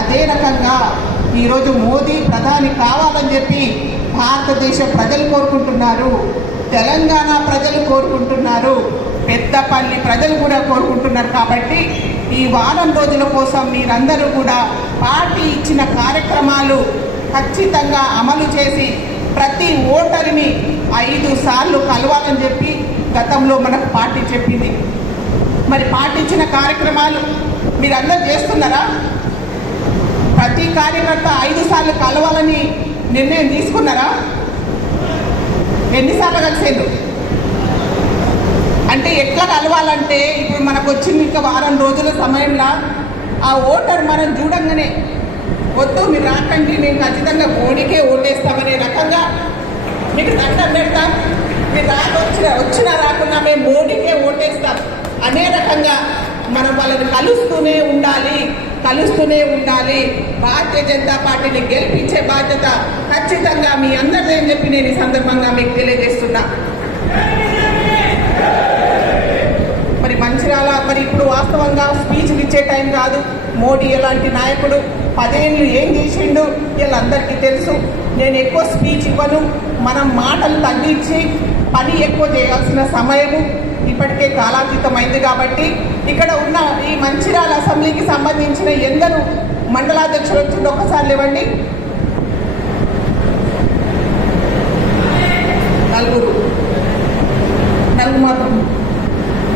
అదే రకంగా ఈరోజు మోదీ ప్రధాని కావాలని చెప్పి భారతదేశ ప్రజలు కోరుకుంటున్నారు, తెలంగాణ ప్రజలు కోరుకుంటున్నారు, పెద్దపల్లి ప్రజలు కూడా కోరుకుంటున్నారు. కాబట్టి ఈ వారం రోజుల కోసం మీరందరూ కూడా పార్టీ ఇచ్చిన కార్యక్రమాలు ఖచ్చితంగా అమలు చేసి ప్రతి ఓటరుని 5 సార్లు కలవాలని చెప్పి గతంలో మనకు పార్టీ చెప్పింది. మరి పార్టీ ఇచ్చిన కార్యక్రమాలు మీరందరూ చేస్తున్నారా? ప్రతి కార్యకర్త 5 సార్లు కలవాలని నిర్ణయం తీసుకున్నారా? ఎన్నిసార్లు కలిసిండ్రు? అంటే ఎట్లా కలవాలంటే ఇప్పుడు మనకు వచ్చింది ఇంకా వారం రోజుల సమయంలో ఆ ఓటర్ మనం చూడంగానే వద్దు మీరు రాకండి, నేను ఖచ్చితంగా మోడీకే ఓటేస్తామనే రకంగా మీకు దండం పెడతాం, మీరు వచ్చినా రాకున్నా మేము మోడీకే ఓటేస్తాం అనే రకంగా మనం వాళ్ళని కలుస్తూనే ఉండాలి. భారతీయ జనతా పార్టీని గెలిపించే బాధ్యత ఖచ్చితంగా మీ అందరిదే అని చెప్పి నేను ఈ సందర్భంగా మీకు తెలియజేస్తున్నా. మరి మంచిర్యాల మరి ఇప్పుడు వాస్తవంగా స్పీచ్లు ఇచ్చే టైం కాదు. మోడీ ఎలాంటి నాయకుడు, 10 ఏళ్ళు ఏం చేసిండు వీళ్ళందరికీ తెలుసు. నేను ఎక్కువ స్పీచ్ ఇవ్వను. మనం మాటలు తగ్గించి పని ఎక్కువ చేయాల్సిన సమయము ఇప్పటికే కాలాతీతమైంది. కాబట్టి ఇక్కడ ఉన్న ఈ మంచిర్యాల అసెంబ్లీకి సంబంధించిన ఎందరూ మండలాధ్యక్షులు వచ్చింది ఒకసారి లేవండి. 4 మాత్రం